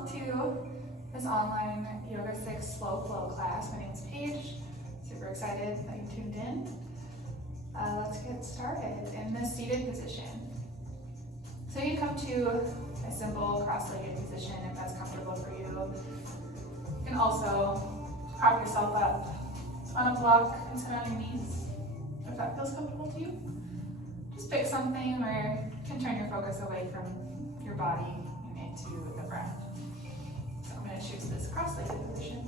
welcome to this online YogaSix Slow Flow class. My name is Paige. Super excited that you tuned in. Let's get started in this seated position. So you come to a simple cross-legged position if that's comfortable for you. You can also prop yourself up on a block and sit on your knees if that feels comfortable to you. Just pick something where you can turn your focus away from your body and into the breath. So I'm going to choose this cross-legged position.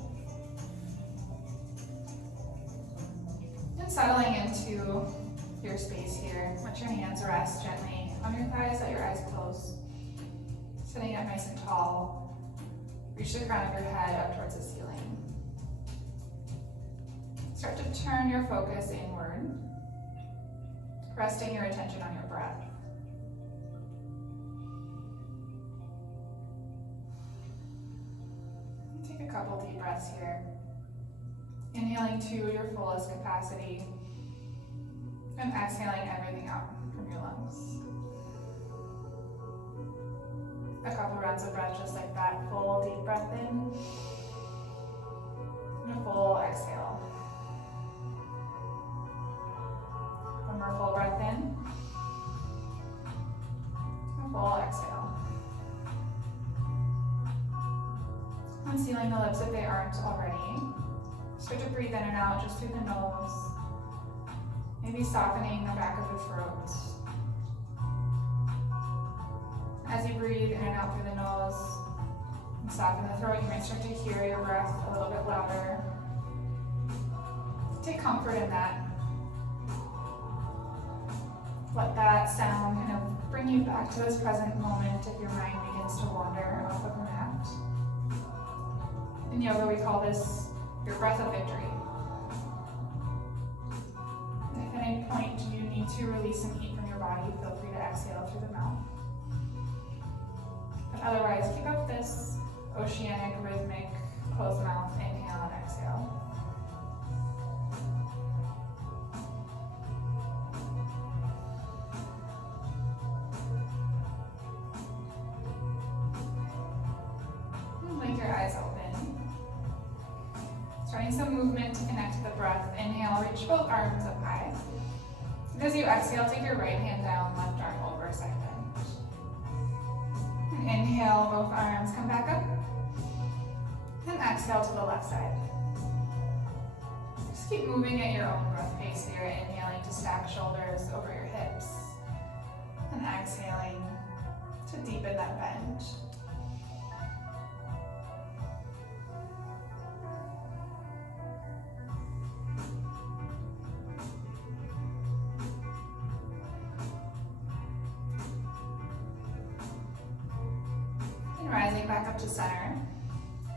And settling into your space here, let your hands rest gently on your thighs, let your eyes close. Sitting up nice and tall, reach the crown of your head up towards the ceiling. Start to turn your focus inward, resting your attention on your breath. Take a couple deep breaths here. Inhaling to your fullest capacity and exhaling everything out from your lungs. A couple rounds of breath just like that. Full deep breath in and a full exhale. One more full breath in. A full exhale. Unsealing the lips if they aren't already. Start to breathe in and out just through the nose. Maybe softening the back of the throat. As you breathe in and out through the nose and soften the throat, you might start to hear your breath a little bit louder. Take comfort in that. Let that sound kind of bring you back to this present moment if your mind begins to wander off of the mat. In yoga, we call this your breath of victory. If at any point you need to release some heat from your body, feel free to exhale through the mouth. But otherwise, keep up this oceanic, rhythmic, closed mouth inhale and exhale. And blink your eyes open. Starting some movement to connect to the breath. Inhale, reach both arms up high. As you exhale, take your right hand down, left arm over, side bend. And inhale, both arms come back up. And exhale to the left side. Just keep moving at your own breath pace here, inhaling to stack shoulders over your hips. And exhaling to deepen that bend. Rising back up to center.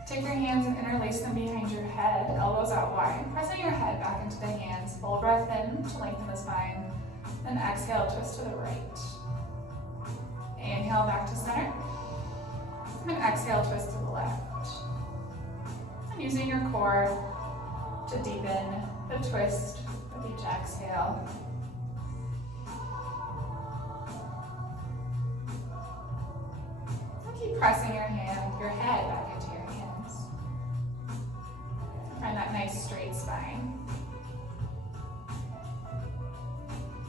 Take your hands and interlace them behind your head, elbows out wide. Pressing your head back into the hands. Full breath in to lengthen the spine. Then exhale, twist to the right. Inhale back to center. And exhale, twist to the left. And using your core to deepen the twist with each exhale. Keep pressing your head back into your hands. Find that nice straight spine.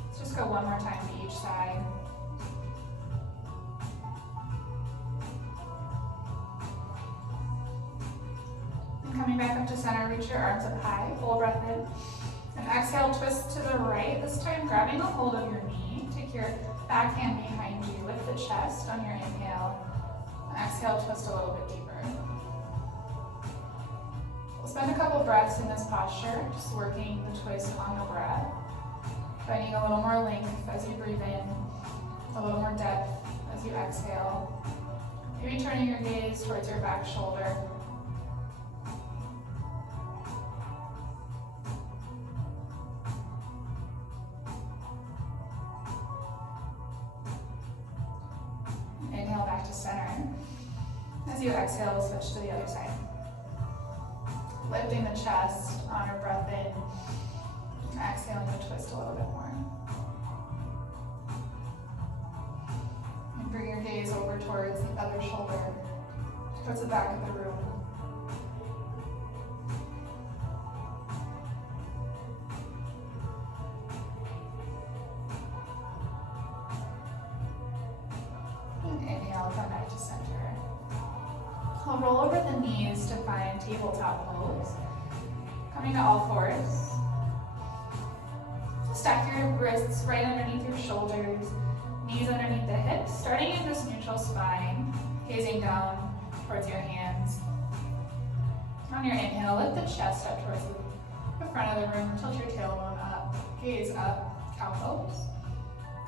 Let's just go one more time to each side. And coming back up to center, reach your arms up high, full breath in. And exhale, twist to the right, this time grabbing a hold of your knee. Take your back hand behind you, lift the chest on your inhale. Exhale, twist a little bit deeper. We'll spend a couple breaths in this posture, just working the twist on the breath. Finding a little more length as you breathe in, a little more depth as you exhale. Maybe turning your gaze towards your back shoulder. Inhale back to center. As you exhale, we'll switch to the other side. Lifting the chest, honor breath in. Exhaling to twist a little bit more. And bring your gaze over towards the other shoulder. towards the back of the room. And inhale, come back to center. I'll roll over the knees to find tabletop pose. Coming to all fours. Stack your wrists right underneath your shoulders, knees underneath the hips, starting in this neutral spine, gazing down towards your hands. On your inhale, lift the chest up towards the front of the room, tilt your tailbone up, gaze up, cow pose.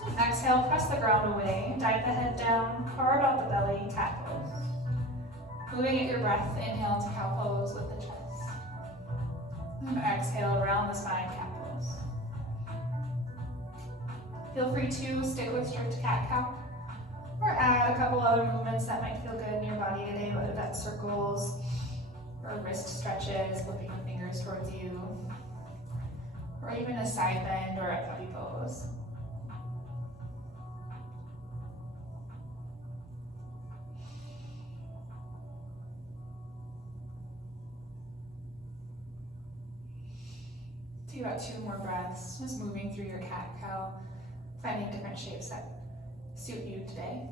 And exhale, press the ground away, dive the head down, carve out the belly, cat pose. Moving at your breath, inhale to cow pose with the chest. And exhale, around the spine, cat pose. Feel free to stick with strict cat-cow or add a couple other movements that might feel good in your body today, whether that's circles or wrist stretches, flipping the fingers towards you, or even a side bend or a puppy pose. Do about 2 more breaths, just moving through your cat-cow, finding different shapes that suit you today.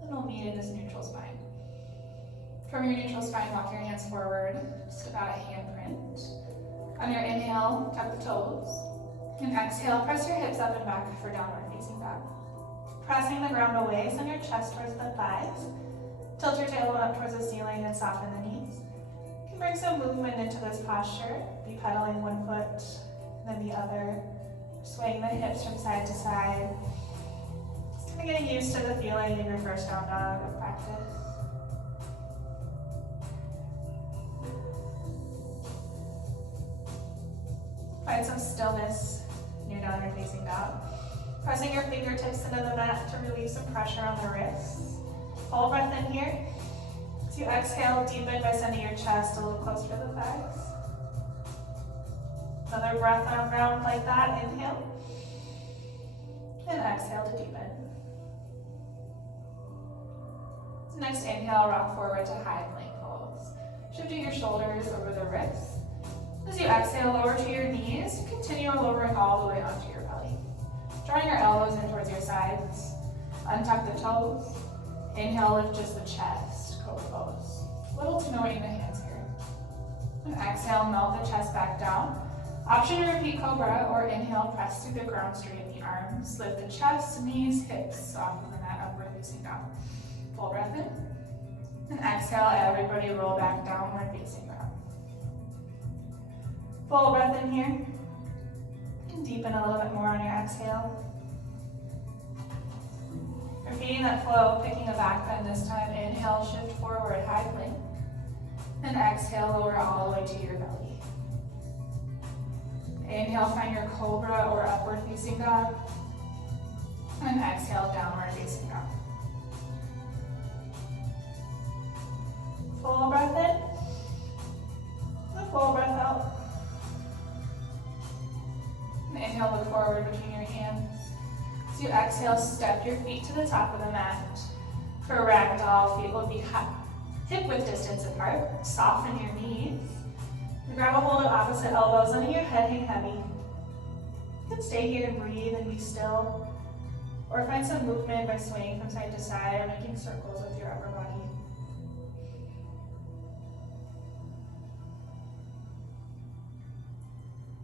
Then we'll meet in this neutral spine. From your neutral spine, walk your hands forward, just about a handprint. On your inhale, tuck the toes. And exhale, press your hips up and back for downward facing dog. Pressing the ground away, send your chest towards the thighs. Tilt your tailbone up towards the ceiling and soften the knees. You can bring some movement into this posture. Be pedaling one foot, then the other. Swaying the hips from side to side. Just kind of getting used to the feeling of your first down dog of practice. Find some stillness in your downward facing dog. Pressing your fingertips into the mat to relieve some pressure on the wrists. Full breath in here. As you exhale, deepen by sending your chest a little closer to the thighs. Another breath around like that. Inhale. And exhale to deepen. Next inhale, rock forward to high plank pose. Shifting your shoulders over the wrists. As you exhale, lower to your knees. Continue lowering all the way onto your belly. Drawing your elbows in towards your sides. Untuck the toes. Inhale, lift just the chest, cobra pose. Little to no weight in the hands here. And exhale, melt the chest back down. Option to repeat cobra or inhale, press through the ground, straighten the arms. Lift the chest, knees, hips, soften the mat, upward facing down. Full breath in. And exhale, everybody roll back downward facing ground. Full breath in here. And deepen a little bit more on your exhale. Repeating that flow, picking a back bend this time. Inhale, shift forward, high plank. And exhale, lower all the way to your belly. Inhale, find your cobra or upward facing dog. And exhale, downward facing dog. Full breath in. And full breath out. And inhale, look forward between your hands. As you exhale, step your feet to the top of the mat. For ragdoll, feet will be hip width distance apart. Soften your knees. And grab a hold of opposite elbows under your head, hang heavy. You can stay here and breathe and be still. Or find some movement by swaying from side to side or making circles with your upper body.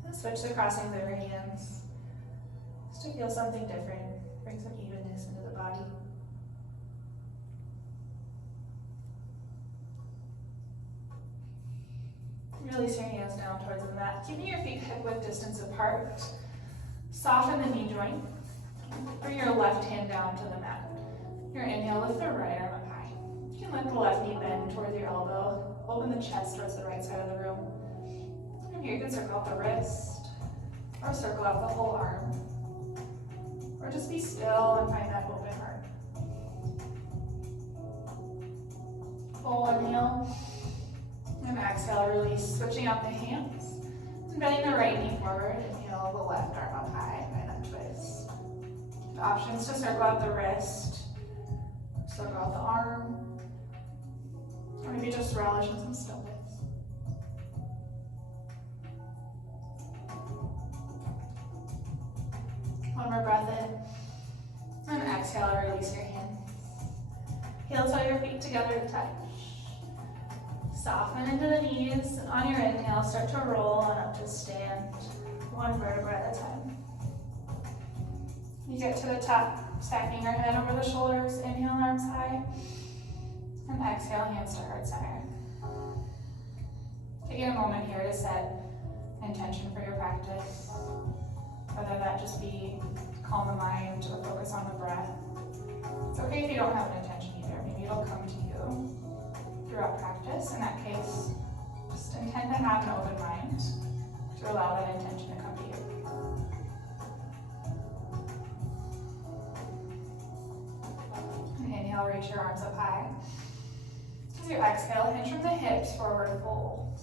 And switch the crossings of your hands. Just to feel something different, bring some evenness into the body. Release your hands down towards the mat, keeping your feet hip width distance apart. Soften the knee joint. Bring your left hand down to the mat. Your inhale, lift the right arm up high. You can let the left knee bend towards your elbow. Open the chest towards the right side of the room. From here, you can circle out the wrist, or circle out the whole arm. Or just be still and find that open heart. Full inhale. And exhale, release, switching out the hands. And bending the right knee forward. Inhale, the left arm up high, find that twist. The options to circle out the wrist, circle out the arm, or maybe just relish in some stillness. One more breath in, and exhale, release your hands. Heel toe your feet together to touch. Soften into the knees, and on your inhale, start to roll on up to stand, one vertebra at a time. You get to the top, stacking your head over the shoulders, inhale, arms high, and exhale, hands to heart center. Take a moment here to set intention for your practice, whether that just be calm the mind or focus on the breath. It's okay if you don't have an intention either. Maybe it'll come to you throughout practice. In that case, just intend to have an open mind to allow that intention to come to you. And inhale, reach your arms up high. As you exhale, hinge from the hips, forward fold.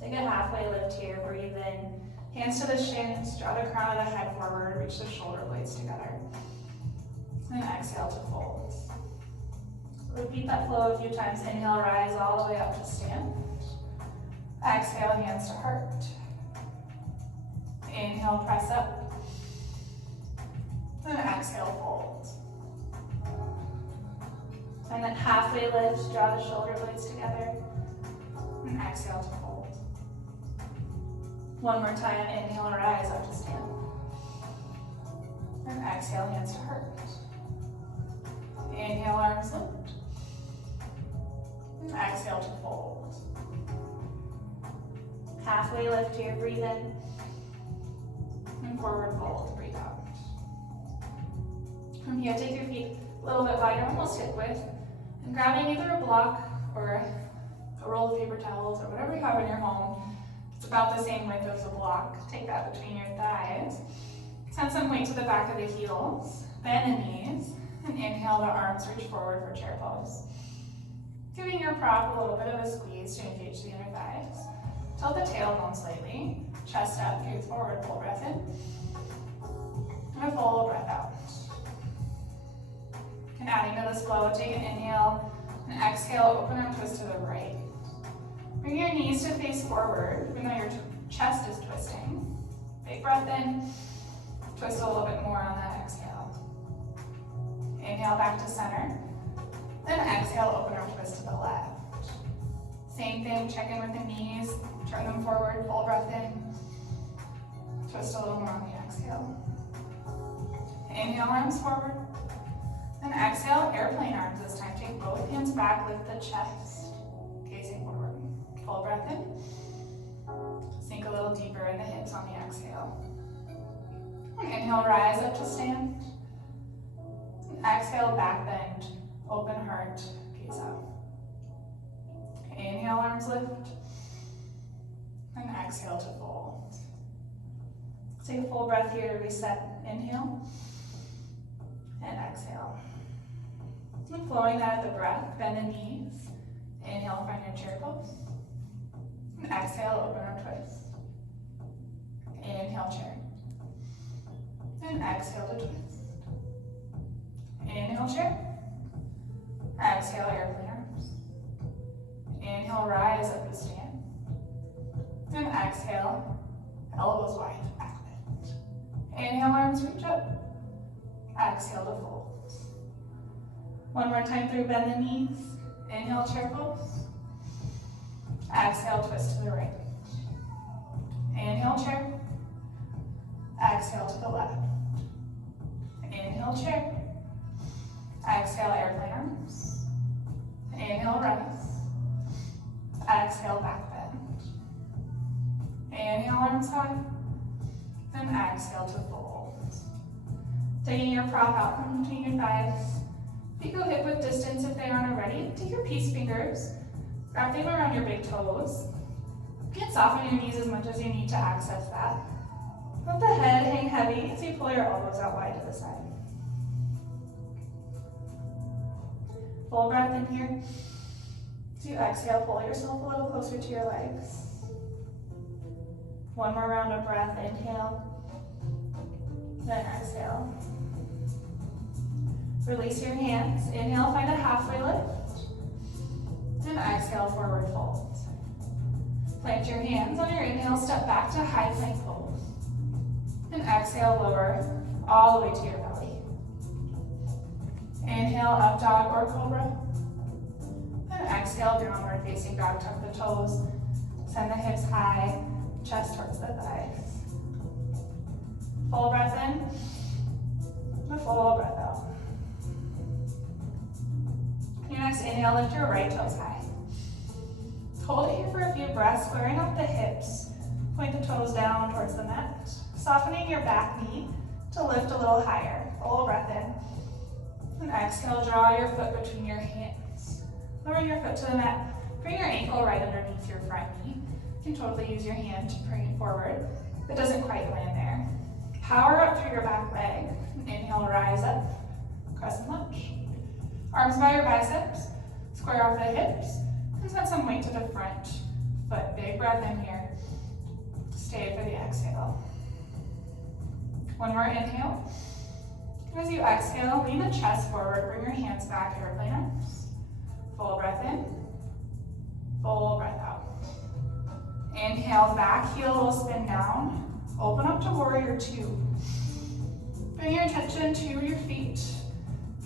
Take a halfway lift here, breathe in. Hands to the shins, draw the crown of the head forward, reach the shoulder blades together. And exhale to fold. Repeat that flow a few times. Inhale, rise all the way up to stand. Exhale, hands to heart. Inhale, press up. And exhale, fold. And then halfway lift, draw the shoulder blades together. And exhale to fold. One more time, inhale, rise up to stand. And exhale, hands to heart. Inhale, arms lift. And exhale to fold. Halfway lift here, breathe in. And forward fold, breathe out. From here, take your feet a little bit wider, almost hip width. And grabbing either a block or a roll of paper towels or whatever you have in your home, it's about the same width as a block. Take that between your thighs. Send some weight to the back of the heels. Bend the knees. And inhale, the arms reach forward for chair pose. Giving your prop a little bit of a squeeze to engage the inner thighs. Tilt the tailbone slightly. Chest up, gaze forward, full breath in. And a full breath out. And adding to this flow, take an inhale and exhale, open arm twist to the right. Bring your knees to face forward, even though your chest is twisting. Big breath in, twist a little bit more on that exhale. Inhale back to center. Then exhale, open arm twist to the left. Same thing, check in with the knees, turn them forward, full breath in. Twist a little more on the exhale. Inhale, arms forward. Then exhale, airplane arms this time. Take both hands back, lift the chest, gazing forward. Full breath in. Sink a little deeper in the hips on the exhale. Inhale, rise up to stand. Exhale, back bend, open heart, gaze out. Inhale, arms lift. And exhale to fold. Take a full breath here to reset. Inhale. And exhale. And flowing that at the breath, bend the knees. Inhale, find your chair pose. And exhale, open arm twist. Inhale, chair. And exhale to twist. Inhale, chair. Exhale, airplane arms. Inhale, rise up to stand. And exhale, elbows wide, back bend. Inhale, arms reach up. Exhale to fold. One more time through, bend the knees. Inhale, chair pose. Exhale, twist to the right. Inhale, chair. Exhale to the left. Inhale, chair. Exhale, airplane arms. Inhale, rise. Exhale, back bend. Inhale, arms high. And exhale to fold. Taking your prop out from between your thighs. Feet go hip width distance if they aren't already. Take your peace fingers. Wrap them around your big toes. You can soften your knees as much as you need to access that. Let the head hang heavy as you pull your elbows out wide to the side. Full breath in here. As you exhale, pull yourself a little closer to your legs. One more round of breath. Inhale. Then exhale. Release your hands. Inhale, find a halfway lift. And exhale, forward fold. Plant your hands on your inhale, step back to high plank pose. And exhale, lower all the way to your belly. Inhale, up dog or cobra. And exhale, downward facing dog, tuck the toes. Send the hips high, chest towards the thighs. Full breath in, and a full breath out. Your next inhale, lift your right toes high. Hold it here for a few breaths, squaring up the hips. Point the toes down towards the mat. Softening your back knee to lift a little higher. Full breath in. And exhale, draw your foot between your hands. Lower your foot to the mat. Bring your ankle right underneath your front knee. You can totally use your hand to bring it forward. It doesn't quite land there. Power up through your back leg. Inhale, rise up. Crescent lunge. Arms by your biceps. Square off the hips. And send some weight to the front foot. Big breath in here. Stay for the exhale. One more inhale. As you exhale, lean the chest forward. Bring your hands back, airplane arms. Full breath in. Full breath out. Inhale, back heel will spin down. Open up to warrior two. Bring your attention to your feet.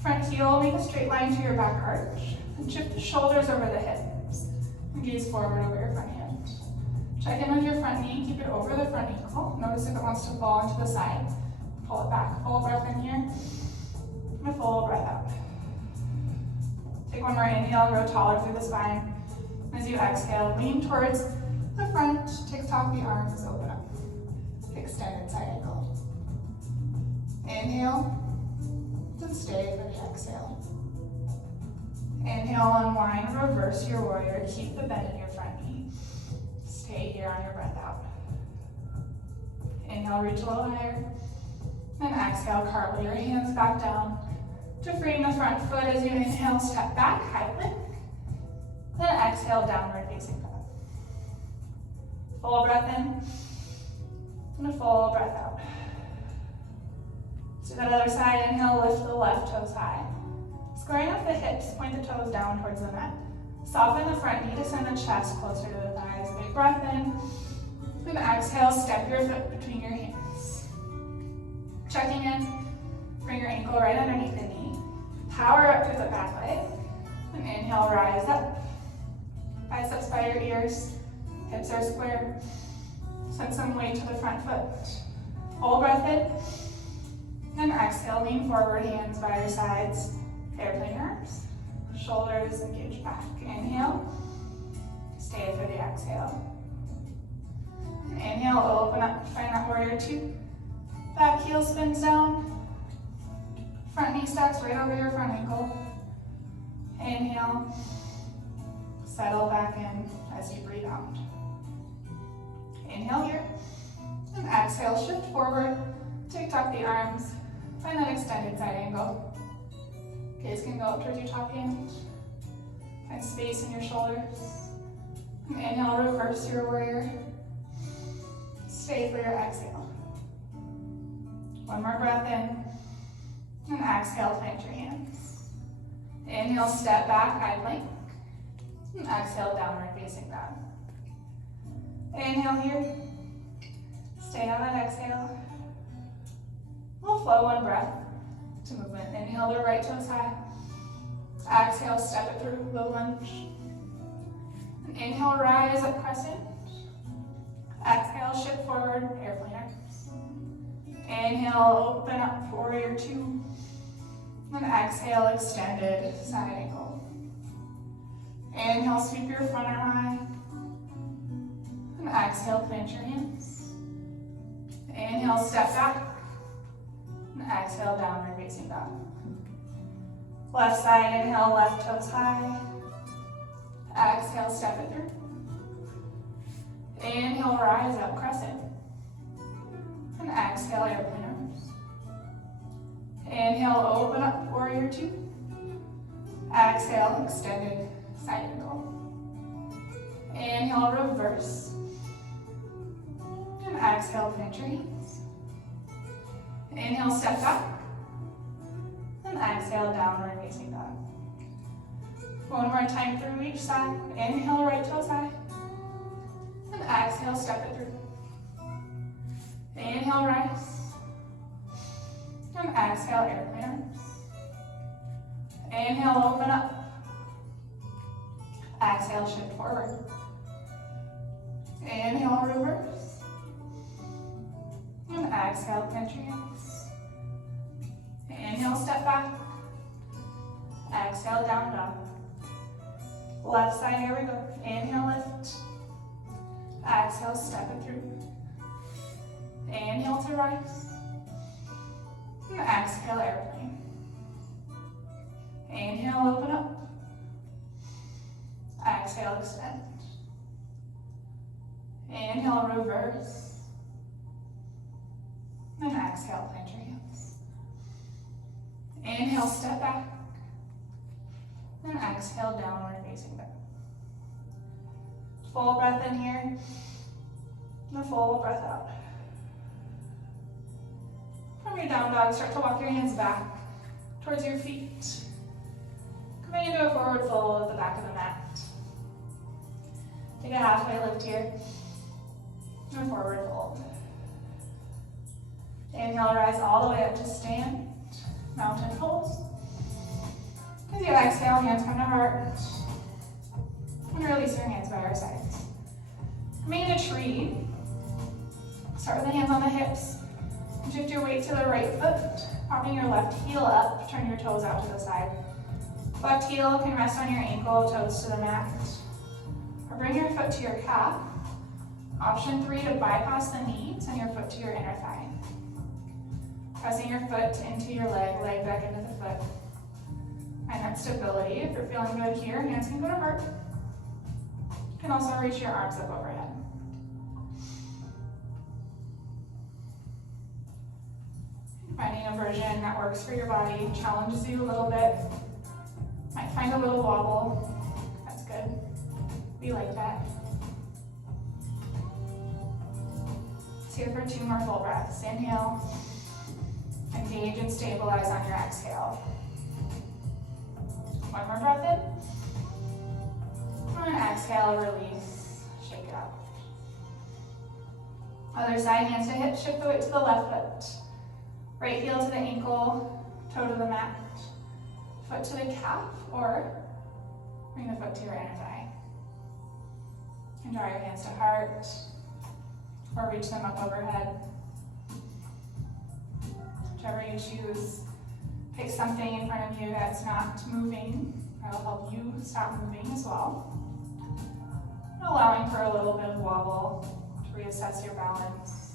Front heel, make a straight line to your back arch. And shift the shoulders over the hips. And gaze forward over your front hand. Check in with your front knee, keep it over the front ankle. Notice if it wants to fall onto the side. Pull it back. Full breath in here. And a full breath out. Take one more inhale, grow taller through the spine. As you exhale, lean towards the front. TikTok the arms, open up. Extended side angle. Inhale, and stay for the exhale. Inhale, unwind, reverse your warrior. Keep the bend in your front knee. Stay here on your breath out. Inhale, reach a little higher. And exhale, cartwheel your hands back down to frame the front foot as you inhale, step back, high plank. Then exhale, downward facing dog. Full breath in. And a full breath out. To that other side, inhale, lift the left toes high. Squaring up the hips, point the toes down towards the mat. Soften the front knee to send the chest closer to the thighs. Big breath in. And exhale, step your foot between your hands. Checking in, bring your ankle right underneath the knee. Power up through the back leg. And inhale, rise up. Biceps by your ears. Hips are square. Send some weight to the front foot. Full breath in. And exhale, lean forward, hands by your sides. Airplane arms. Shoulders engage back. Inhale. Stay for the exhale. Inhale, open up, find that warrior two. Back heel spins down. Front knee stacks right over your front ankle. Inhale. Settle back in as you breathe out. Inhale here. And exhale, shift forward. TikTok the arms. Find that extended side angle. Gaze can go up towards your top hand. Find space in your shoulders. And inhale, reverse your warrior. Stay for your exhale. One more breath in. And exhale, plant your hands. Inhale, step back, high plank. And exhale, downward facing dog. Inhale here. Stay on that exhale. We'll flow one breath to movement. Inhale, the right toes high. Exhale, step it through the lunge. And inhale, rise up, crescent. Exhale, shift forward, airplane arms. Inhale, open up, warrior two. And exhale, extended side angle. Inhale, sweep your front arm high. And exhale, plant your hands. Inhale, step back. And exhale, downward facing dog. Left side, inhale, left toes high. Exhale, step it through. Inhale, rise up, crescent. And exhale, airplane arms. Inhale, open up, warrior two. Exhale, extended side angle. Inhale, reverse. And exhale, plant your hands. Inhale, step back. And exhale, downward facing dog. One more time through each side. Inhale, right toes high. And exhale, step it through. Inhale, rise. And exhale, airplane arms. Inhale, open up. Exhale, shift forward. Inhale, reverse. And exhale, plant your hands. Inhale, step back. Exhale, down dog. Left side, here we go. Inhale, lift. Exhale, step it through. Inhale to rise. And exhale, airplane. Inhale, open up. Exhale, extend. Inhale, reverse. And exhale, plant your hands. Inhale, step back. And exhale, downward facing dog. Full breath in here. And a full breath out. From your down dog, start to walk your hands back towards your feet. Coming into a forward fold at the back of the mat. Take a halfway lift here. And a forward fold. Inhale, rise all the way up to stand. Mountain pose. As you exhale, hands come to heart. And release your hands by your sides. Coming in a tree. Start with the hands on the hips. And shift your weight to the right foot. Popping your left heel up. Turn your toes out to the side. Left heel can rest on your ankle, toes to the mat. Or bring your foot to your calf. Option 3 to bypass the knee. Send your foot to your inner thigh. Pressing your foot into your leg, leg back into the foot. Find that stability. If you're feeling good here, hands can go to heart. You can also reach your arms up overhead. Finding a version that works for your body, challenges you a little bit. Might find a little wobble. That's good. We like that. Let's here for 2 more full breaths. Inhale. Engage and stabilize on your exhale. 1 more breath in. And exhale, release, shake it out. Other side, hands to hips, shift the weight to the left foot. Right heel to the ankle, toe to the mat. Foot to the calf, or bring the foot to your inner thigh. And draw your hands to heart, or reach them up overhead. Whichever you choose. Pick something in front of you that's not moving. That'll help you stop moving as well. And allowing for a little bit of wobble to reassess your balance.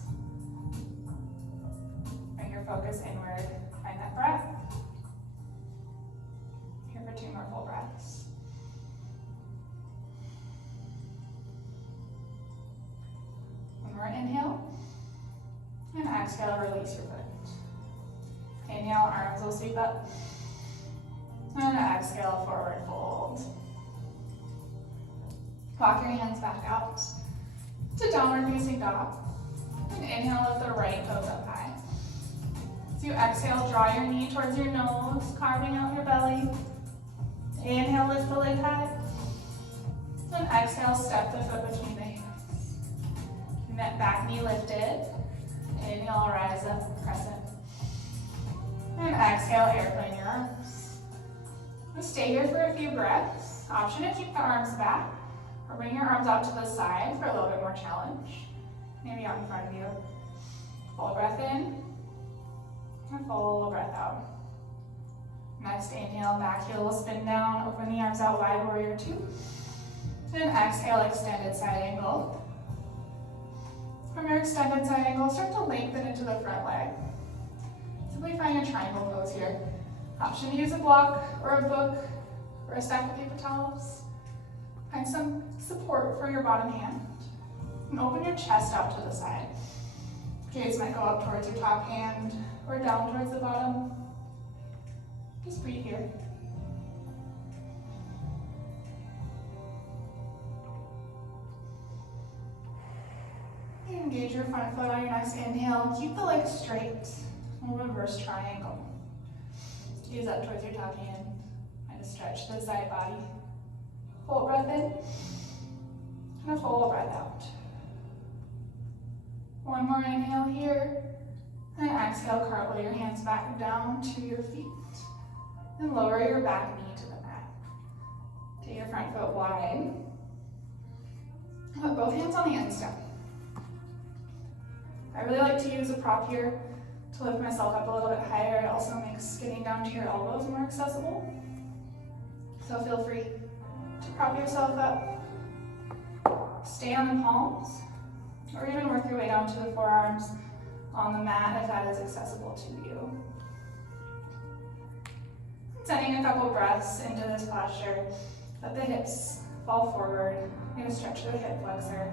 Bring your focus inward. Find that breath. Here for 2 more full breaths. One more inhale. And exhale, release your foot. Inhale, arms will sweep up. And exhale, forward fold. Walk your hands back out to downward facing dog. And inhale, lift the right toes up high. As you exhale, draw your knee towards your nose, carving out your belly. Inhale, lift the leg high. And exhale, step the foot between the hands. Keep that back knee lifted. Inhale, rise up, crescent. And exhale, airplane your arms. Stay here for a few breaths. Option to keep the arms back, or bring your arms out to the side for a little bit more challenge. Maybe out in front of you. Full breath in, and full breath out. Next inhale, back heel will spin down, open the arms out wide, warrior 2. And exhale, extended side angle. From your extended side angle, start to lengthen into the front leg. Simply find a triangle pose here. Option to use a block or a book or a stack of paper towels. Find some support for your bottom hand. And open your chest out to the side. Gaze might go up towards your top hand or down towards the bottom. Just breathe here. Engage your front foot on your next inhale. Keep the legs straight. We'll reverse triangle. Gaze up towards your top hand. Kind of stretch the side body. Full breath in. And a full breath out. One more inhale here. And exhale, cartwheel your hands back down to your feet. And lower your back knee to the mat. Take your front foot wide. Put both hands on the instep. I really like to use a prop here to lift myself up a little bit higher. It also makes getting down to your elbows more accessible. So feel free to prop yourself up. Stay on the palms, or even work your way down to the forearms on the mat if that is accessible to you. Sending a couple breaths into this posture. Let the hips fall forward. You're gonna stretch the hip flexor.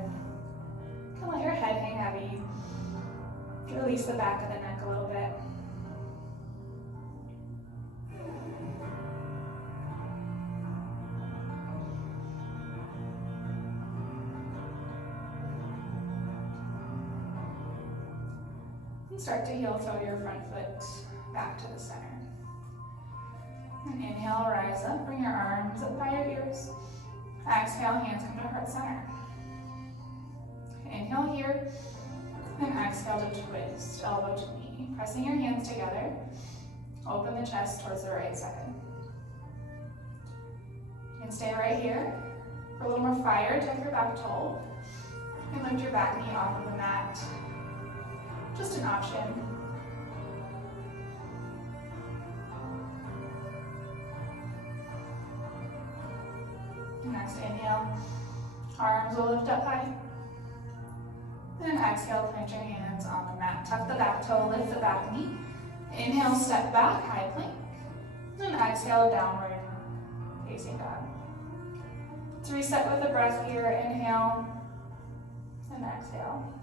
You can let your head hang heavy. Release the back of the neck a little bit. And start to heel toe your front foot back to the center. And inhale, rise up, bring your arms up by your ears. Exhale, hands come to heart center. Inhale here. And exhale to twist, elbow to knee. Pressing your hands together. Open the chest towards the right side. You can stay right here. For a little more fire, tuck your back toe. And lift your back knee off of the mat. Just an option. Next inhale, arms will lift up high. And exhale, plant your hands on the mat. Tuck the back toe, lift the back knee. Inhale, step back, high plank. And exhale, downward facing dog. Let's reset with the breath here. Inhale and exhale.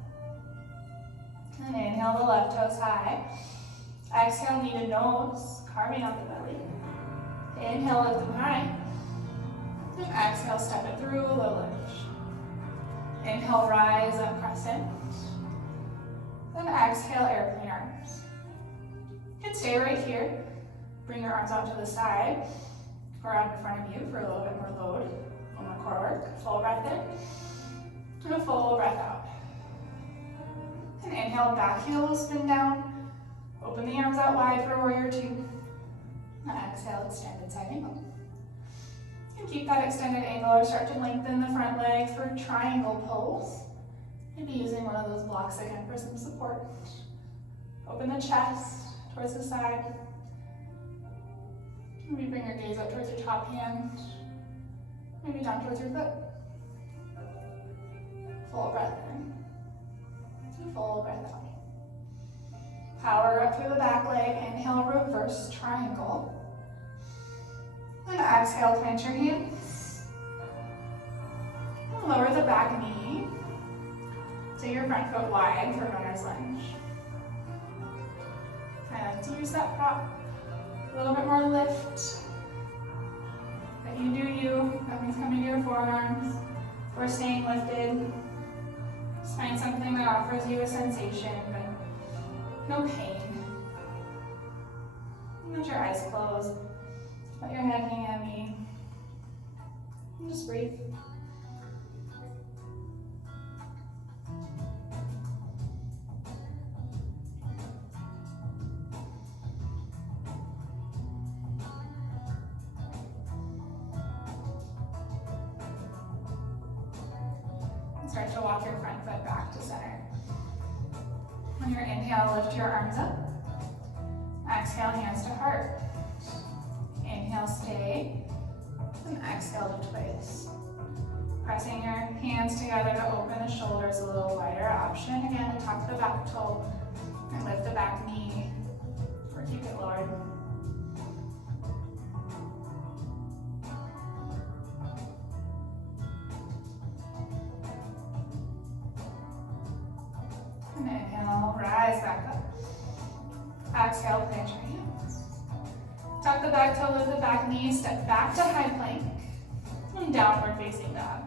And inhale, the left toes high. Exhale, knee to nose, carving out the belly. Inhale, lift them high. And exhale, step it through, low lunge. Inhale, rise up, crescent. Then exhale, airplane arms. You can stay right here. Bring your arms out to the side or out in front of you for a little bit more load. One more core work. Full breath in and a full breath out. And inhale, back heel will spin down. Open the arms out wide for warrior two. And exhale, extended side angle. And keep that extended angle or start to lengthen the front leg for triangle pose. Maybe using one of those blocks again for some support. Open the chest towards the side. Maybe bring your gaze up towards your top hand. Maybe down towards your foot. Full breath in. And full breath out. Power up through the back leg. Inhale, reverse triangle. And exhale, plant your hands. And lower the back knee. Take your front foot wide for runner's lunge. And use that prop. A little bit more lift. But you do you. Nothing's coming to your forearms. We're staying lifted. Just find something that offers you a sensation, but no pain. Let your eyes close. Let your head hang heavy. And just breathe. And start to walk your front foot back to center. On your inhale, lift your arms up. Exhale, hands to heart. Inhale, stay, and exhale to twist. Pressing your hands together to open the shoulders a little wider. Option again to tuck the back toe and lift the back knee or keep it lowered. And inhale, rise back up. Exhale, plant your hands. Tuck the back toe, lift the back knee, step back to high plank, and downward facing dog.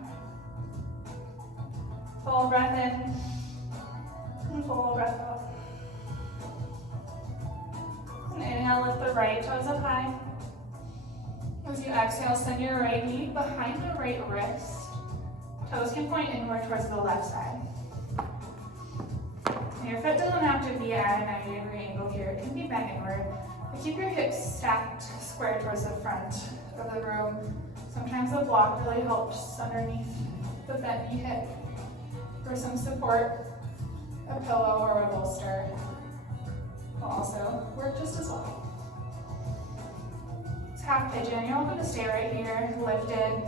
Full breath in, and full breath out. lift the right toes up high. As you exhale, send your right knee behind the right wrist. Toes can point inward towards the left side. Your foot doesn't have to be at a 90-degree angle here. It can be bent inward. But keep your hips stacked square towards the front of the room. Sometimes a block really helps underneath the bent knee hip. For some support, a pillow or a bolster will also work just as well. It's half pigeon. You're welcome to stay right here, lifted,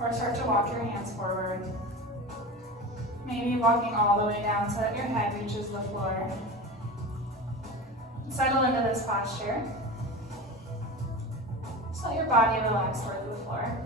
or start to walk your hands forward. Maybe walking all the way down so that your head reaches the floor. Settle into this posture. Just let your body relax towards the floor.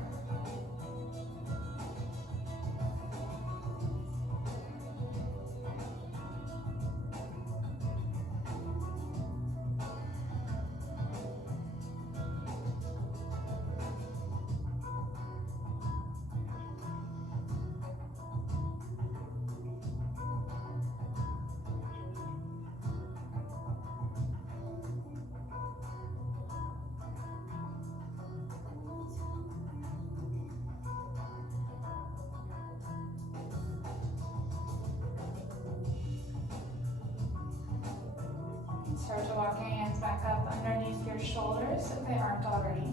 Start to walk your hands back up underneath your shoulders if they aren't already.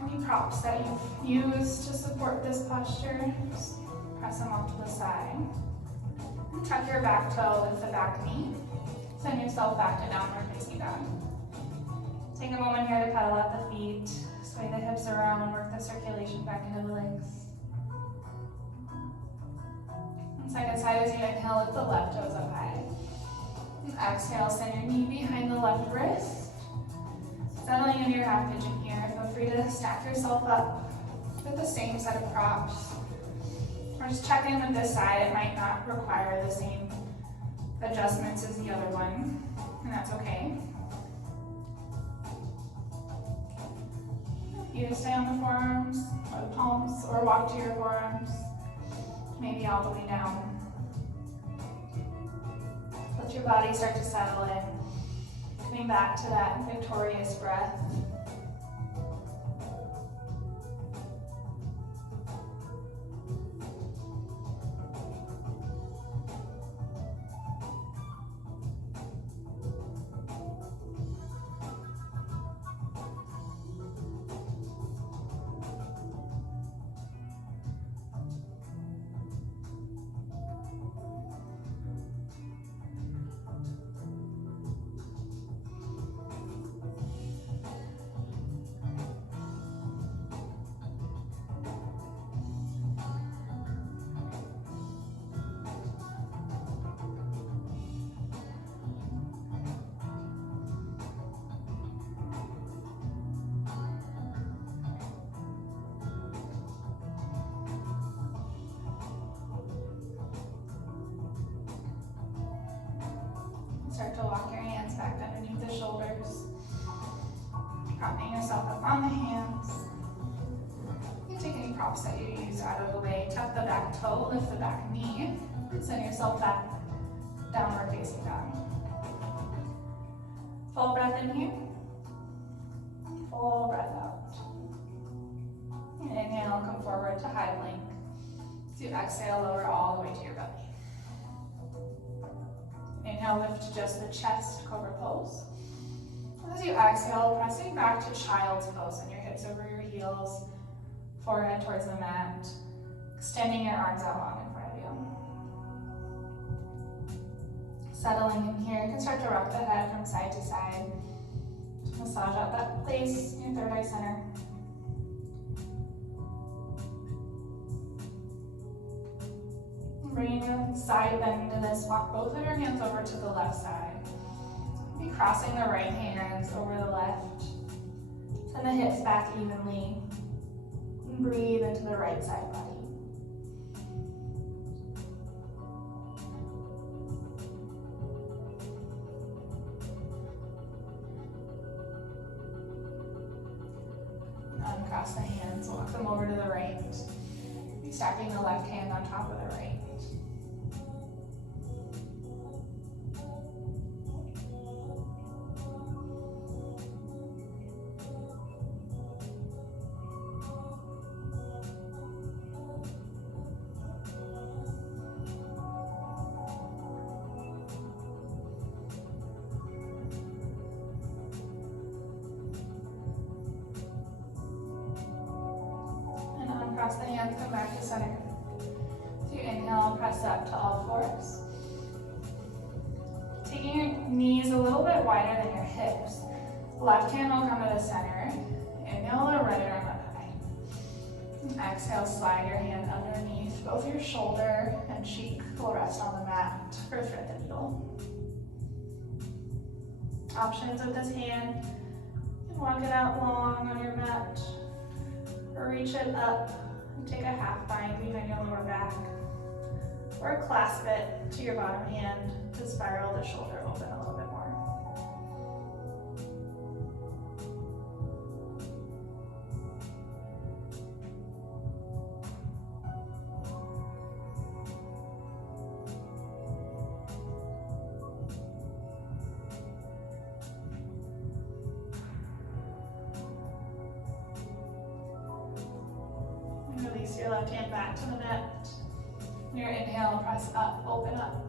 Any props that you've used to support this posture, just press them off to the side. And tuck your back toe with the back knee. Send yourself back to downward facing dog. Take a moment here to pedal out the feet, sway the hips around, work the circulation back into the legs. And side to side as you inhale, lift the left toes up high. Exhale, send your knee behind the left wrist. Settling into your half pigeon here. Feel free to stack yourself up with the same set of props. Or just check in with this side. It might not require the same adjustments as the other one, and that's okay. Either stay on the forearms or the palms, or walk to your forearms, maybe all the way down. Let your body start to settle in, coming back to that victorious breath. Start to walk your hands back underneath the shoulders, propping yourself up on the hands. You can take any props that you use out of the way. Tuck the back toe, lift the back knee, and send yourself back downward facing dog. Full breath in here, full breath out. And inhale, come forward to high plank. As you exhale, lower all the way to your belly. Inhale, lift just the chest, cobra pose. As you exhale, pressing back to child's pose, and your hips over your heels, forehead towards the mat, extending your arms out long in front of you. Settling in here, you can start to rock the head from side to side. Massage out that place in your third eye center. Bringing your side bend into this, walk both of your hands over to the left side. Be crossing the right hands over the left. Send the hips back evenly. And breathe into the right side body. Uncross the hands, walk them over to the right. Be stacking the left hand on top of the right. cross the hands, come back to center. So you inhale, press up to all fours. Taking your knees a little bit wider than your hips. Left hand will come to the center. Inhale the right arm up high. And exhale, slide your hand underneath both your shoulder and cheek will rest on the mat for thread the needle. Options with this hand. You can walk it out long on your mat, or reach it up and take a half bind behind your lower back, or clasp it to your bottom hand to spiral the shoulder open a little bit more. Release your left hand back to the mat. Your inhale, press up, open up.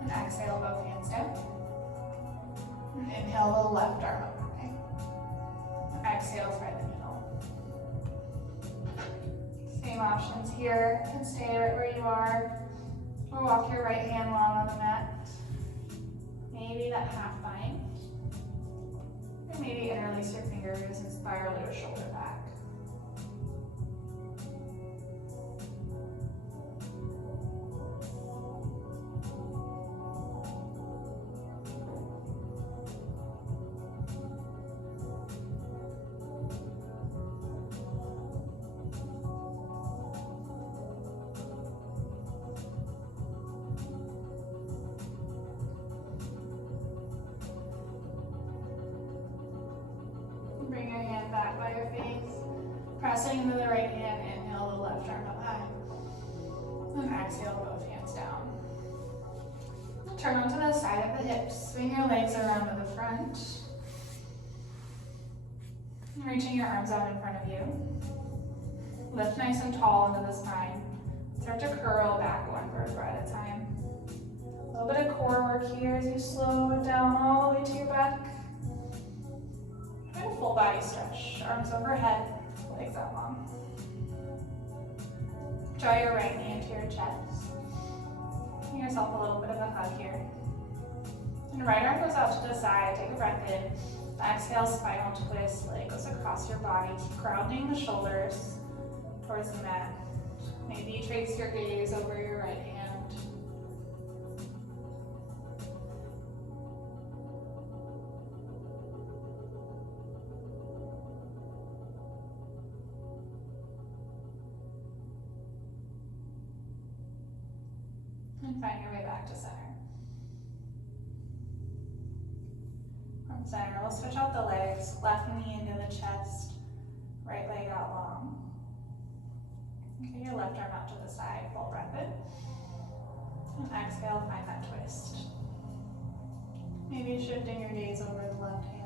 And exhale, both hands down. And inhale, the left arm up high. And exhale, thread the needle. Same options here. You can stay right where you are. Or walk your right hand long on the mat. Maybe that half bind. Or maybe interlace your fingers and spiral your shoulder back. Bring your hand back by your face. Pressing into the right hand, inhale the left arm up high. And exhale, both hands down. Turn onto the side of the hips. Swing your legs around to the front. Reaching your arms out in front of you. Lift nice and tall into the spine. Start to curl back one vertebra at a time. A little bit of core work here as you slow it down all the way to your back. And full body stretch. Arms overhead, legs out long. Draw your right knee into your chest. Give yourself a little bit of a hug here. And right arm goes out to the side. Take a breath in. Exhale, spinal twist. Leg goes across your body. Keep grounding the shoulders towards the mat. Maybe you trace your gaze over your right hand. And find your way back to center. From center, we'll switch out the legs. Left knee into the chest, right leg out long. Okay, your left arm out to the side, full breath in. And exhale, find that twist. Maybe shifting your gaze over the left hand.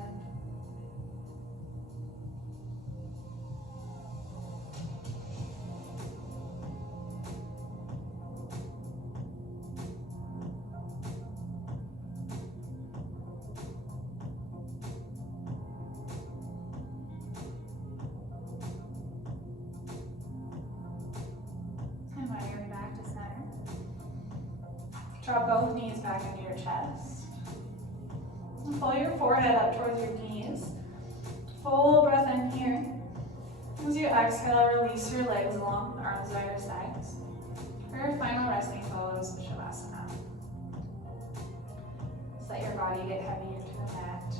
Draw both knees back into your chest. And pull your forehead up towards your knees. Full breath in here. As you exhale, release your legs long, arms by your sides. For your final resting pose, savasana. Just let your body get heavier to the mat.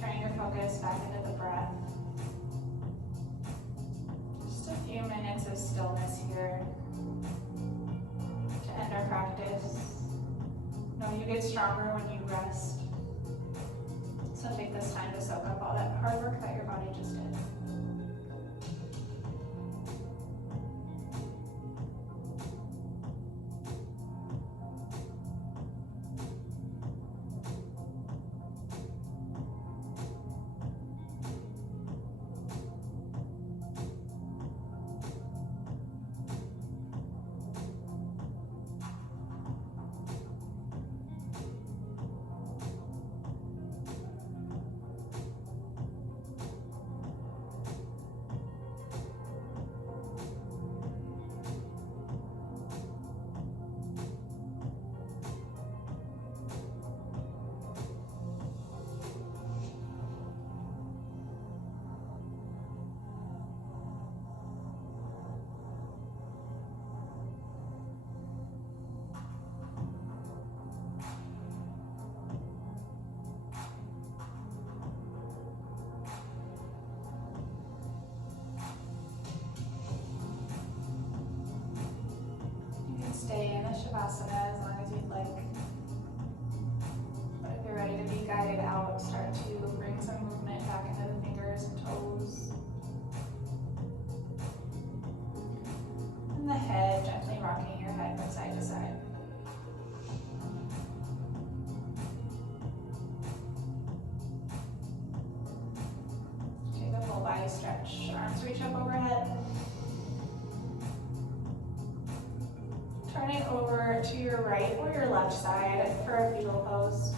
Turning your focus back into the breath. Just a few minutes of stillness here. End our practice. Know you get stronger when you rest. So take this time to soak up all that hard work that your body just did. Shavasana as long as you'd like. But if you're ready to be guided out, start to bring some movement back into the fingers and toes. And the head, gently rocking your head from side to side. Take a full body stretch. Arms reach up overhead. Turning over to your right or your left side for a fetal pose.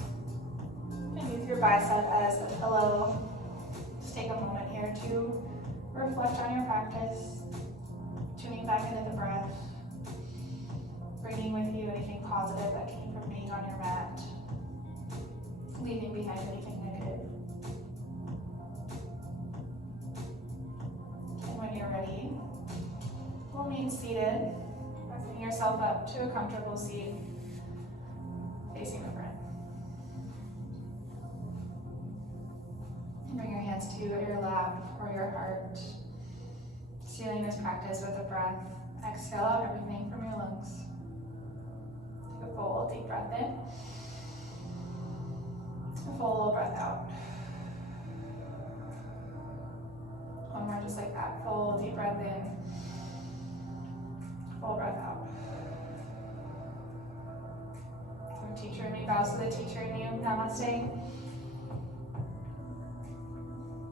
And use your bicep as a pillow. Just take a moment here to reflect on your practice, tuning back into the breath, bringing with you anything positive that came from being on your mat, leaving behind anything negative. And when you're ready, we'll meet seated. Bring yourself up to a comfortable seat, facing the front. And bring your hands to your lap or your heart, sealing this practice with a breath. Exhale out everything from your lungs. Take a full deep breath in. A full breath out. One more just like that. Full deep breath in. Full breath out. So teacher in me bows to the teacher in you. Namaste.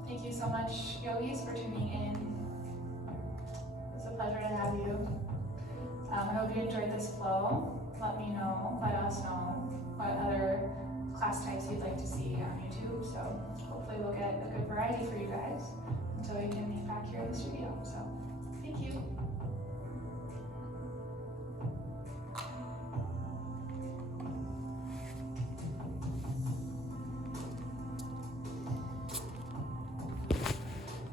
Thank you so much, yogis, for tuning in. It's a pleasure to have you. I hope you enjoyed this flow. Let me know, let us know what other class types you'd like to see on YouTube. So hopefully we'll get a good variety for you guys until we can meet back here in the studio. So thank you.